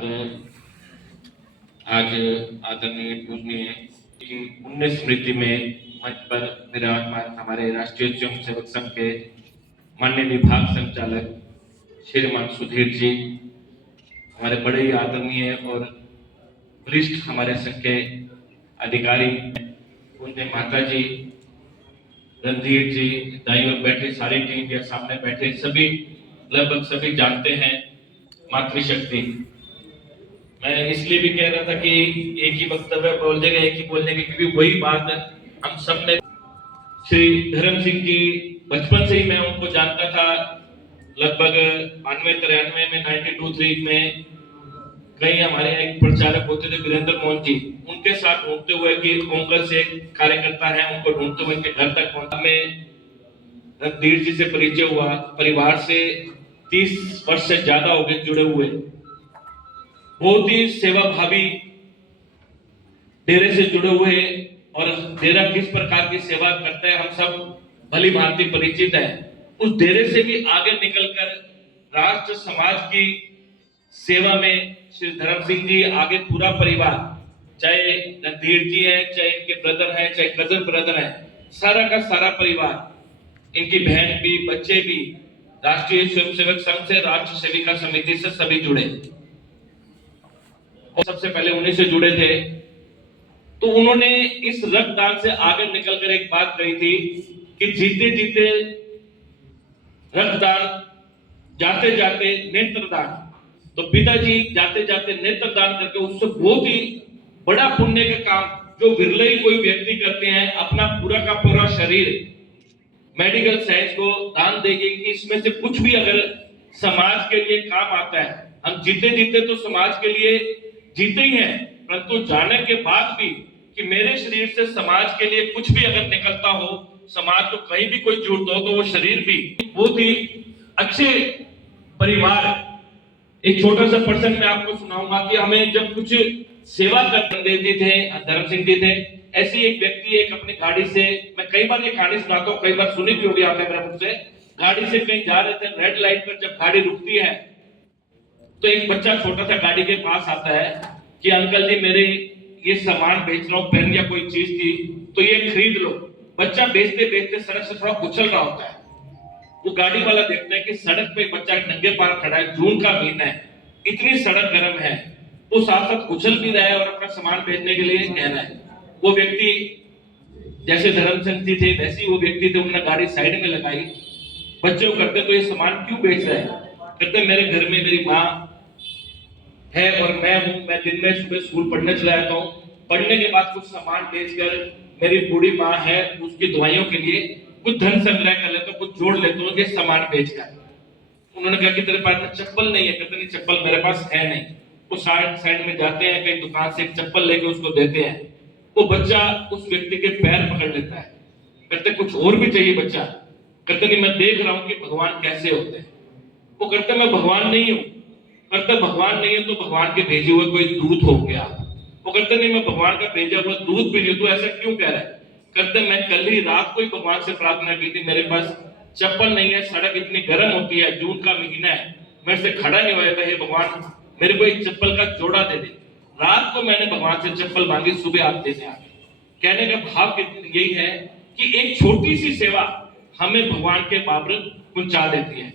बाद आज आदरणीय पूजनीय की पुण्य स्मृति में मंच पर विराजमान हमारे राष्ट्रीय स्वयंसेवक संघ के माननीय विभाग संचालक श्रीमान सुधीर जी, हमारे बड़े ही आदरणीय और वरिष्ठ हमारे संघ के अधिकारी पूज्य माता जी, रणधीर जी, दाई और बैठे सारी टीम या सामने बैठे सभी, लगभग सभी जानते हैं मातृशक्ति। मैं इसलिए भी कह रहा था कि एक ही वक्तव्य बोल देगा, एक ही बोल देंगे, क्योंकि वही बात हम सब ने। श्री धर्म सिंह जी बचपन से ही मैं उनको जानता था, लगभग 92-93 में 92-93 में कई हमारे एक प्रचारक होते थे वीरेंद्र मोहन जी, उनके साथ घूमते हुए कि कोंकण से कार्यकर्ता है, उनको ढूंढते हुए उनके घर तक पहुंचा। में रणधीर जी से परिचय हुआ, परिवार से 30 वर्ष से ज्यादा हो गए जुड़े हुए, बहुत ही सेवा भावी डेरे से जुड़े हुए, और डेरा किस प्रकार की सेवा करता है हम सब भली भांति परिचित है। उस डेरे से भी आगे निकलकर राष्ट्र समाज की सेवा में श्री धर्म सिंह जी आगे पूरा परिवार, चाहे रणधीर जी हैं, चाहे इनके ब्रदर हैं, चाहे कजन ब्रदर हैं, सारा का सारा परिवार, इनकी बहन भी, बच्चे भी राष्ट्रीय स्वयंसेवक संघ से, राष्ट्र सेविका समिति से सभी जुड़े, और सबसे पहले उन्हीं से जुड़े थे। तो उन्होंने इस रक्तदान से आगे निकलकर एक बात कही थी कि जीते जीते रक्तदान, जाते जाते नेत्रदान। तो पिताजी जाते जाते नेत्रदान करके उससे बहुत ही बड़ा पुण्य का काम, जो विरले ही कोई व्यक्ति करते हैं, अपना पूरा का पूरा शरीर मेडिकल साइंस को दान देंगे कि इसमें से कुछ भी अगर समाज के लिए काम आता है। हम जीते जीते तो समाज के लिए जीते ही हैं, परंतु जाने के बाद भी कि मेरे शरीर से समाज के लिए कुछ भी अगर निकलता हो, समाज को कहीं भी कोई जरूरत हो, तो वो शरीर भी बहुत ही अच्छे परिवार। एक छोटा सा पर्सन मैं आपको सुनाऊंगा कि हमें जब कुछ सेवा कर देते थे, धर्म सिंह जी थे, ऐसे एक व्यक्ति एक अपनी गाड़ी से, मैं कई बार ये कहानी सुनाता हूँ, कई बार सुनी भी होगी आपने मेरे मुख से, गाड़ी से कहीं जा रहे थे, रेड लाइट पर जब गाड़ी रुकती है तो एक बच्चा छोटा सा गाड़ी के पास आता है कि अंकल जी मेरे ये सामान बेच रहा हूँ, पेन या कोई चीज थी तो ये खरीद लो। बच्चा बेचते बेचते सड़क से थोड़ा उछल रहा होता है, वो गाड़ी वाला देखता है कि सड़क पे बच्चा नंगे पार खड़ा है, जून का महीना है, इतनी सड़क गर्म है, वो साथ साथ उछल भी रहा है और अपना सामान बेचने के लिए कह रहा है। वो व्यक्ति जैसे धर्म सिंह जी थे वैसे ही वो व्यक्ति थे, उन्होंने गाड़ी साइड में लगाई, बच्चे को करते तो ये सामान क्यों बेच रहे हैं? कहते मेरे घर में मेरी माँ है और मैं हूँ, मैं दिन में सुबह स्कूल पढ़ने चला जाता हूँ, पढ़ने के बाद कुछ सामान बेचकर मेरी बूढ़ी माँ है उसकी दवाइयों के लिए कुछ धन संग्रह कर लेता हूँ, कुछ जोड़ लेता हूँ ये सामान बेचकर। उन्होंने कहा कि तेरे पास में चप्पल नहीं है? कहते नहीं चप्पल मेरे पास है नहीं। वो साइड में जाते हैं, कहीं दुकान से एक चप्पल लेके उसको देते हैं, वो बच्चा उस व्यक्ति के पैर पकड़ लेता है, कहते कुछ और भी चाहिए बच्चा? कहते नहीं मैं देख रहा हूँ कि भगवान कैसे होते हैं। वो कहते मैं भगवान नहीं हूँ। कहते भगवान नहीं है तो भगवान के भेजे हुए कोई दूत हो गया। वो कहते नहीं मैं भगवान का भेजा हुआ दूत भी नहीं, तो ऐसा क्यों कह रहा है? कहते मैं कल ही रात को ही भगवान से प्रार्थना की थी, मेरे पास चप्पल नहीं है, सड़क इतनी गर्म होती है, जून का महीना है, मेरे से खड़ा नहीं हुआ था, हे भगवान मेरे को एक चप्पल का जोड़ा दे दे। रात को मैंने भगवान से चप्पल मांगी, सुबह आप देने आ गए। कहने का भाव यही है कि एक छोटी सी सेवा हमें भगवान के बाबर पहुंचा देती है।